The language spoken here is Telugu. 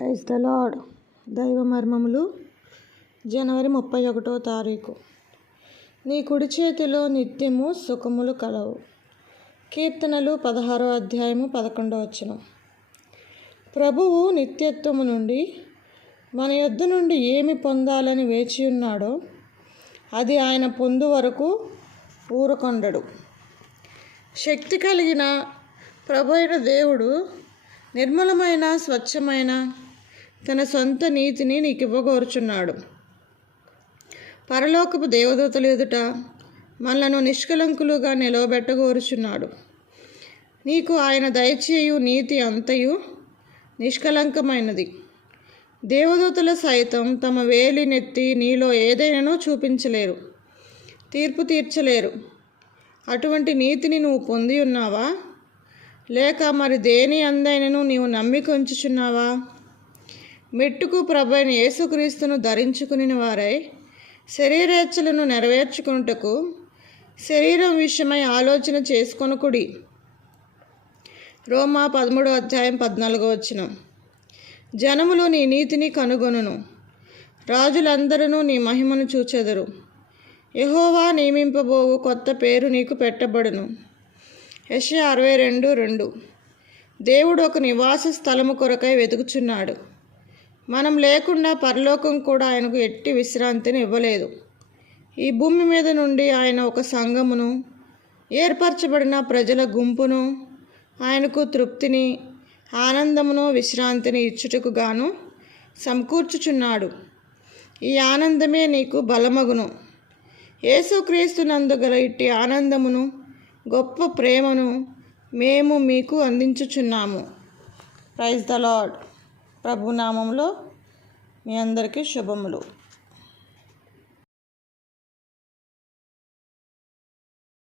ప్రైజ్ ద లాడ్ దైవ మర్మములు జనవరి ముప్పై ఒకటో తారీఖు. నీ కుడి చేతిలో నిత్యము సుఖములు కలవు. కీర్తనలు పదహారో అధ్యాయము పదకొండో వచనం. ప్రభువు నిత్యత్వము నుండి మన యొద్ద నుండి ఏమి పొందాలని వేచి ఉన్నాడో అది ఆయన పొందు వరకు ఊరకొండడు. శక్తి కలిగిన ప్రభు అయిన దేవుడు నిర్మలమైన స్వచ్ఛమైన తన సొంత నీతిని నీకు ఇవ్వగోరుచున్నాడు పరలోకపు దేవదూతలు ఎదుట మనలను నిష్కలంకులుగా నిలవబెట్టగోరుచున్నాడు. నీకు ఆయన దయచేయు నీతి అంతయు నిష్కలంకమైనది. దేవదూతలు సైతం తమ వేలి నెత్తి నీలో ఏదైనానో చూపించలేరు తీర్పు తీర్చలేరు. అటువంటి నీతిని నువ్వు పొంది ఉన్నావా? లేక మరి దేని అందైనను నీవు నమ్మిక ఉంచుచున్నావా మెట్టుకు ప్రభైన యేసుక్రీస్తును ధరించుకుని వారై శరీరేచ్ఛలను నెరవేర్చుకున్నటకు శరీరం విషయమై ఆలోచన చేసుకొనుకుడి. రోమా పదమూడో అధ్యాయం పద్నాలుగో వచ్చిన జనములు నీ నీతిని కనుగొనును. రాజులందరూ నీ మహిమను చూచెదరు. యహోవా నియమింపబోవు కొత్త పేరు నీకు పెట్టబడును. యశ అరవై రెండు రెండు. దేవుడు ఒక నివాస స్థలము కొరకై వెతుకుచున్నాడు. మనం లేకుండా పరలోకం కూడా ఆయనకు ఎట్టి విశ్రాంతిని ఇవ్వలేదు. ఈ భూమి మీద నుండి ఆయన ఒక సంఘమును ఏర్పరచబడిన ప్రజల గుంపును ఆయనకు తృప్తిని ఆనందమును విశ్రాంతిని ఇచ్చుటకు గాను సమకూర్చుచున్నాడు. ఈ ఆనందమే నీకు బలమగును. యేసుక్రీస్తునందు గల ఇట్టి ఆనందమును గొప్ప ప్రేమను మేము మీకు అందించుచున్నాము. ప్రైజ్ ద లాడ్ ప్రభునామంలో మీ అందరికీ శుభములు.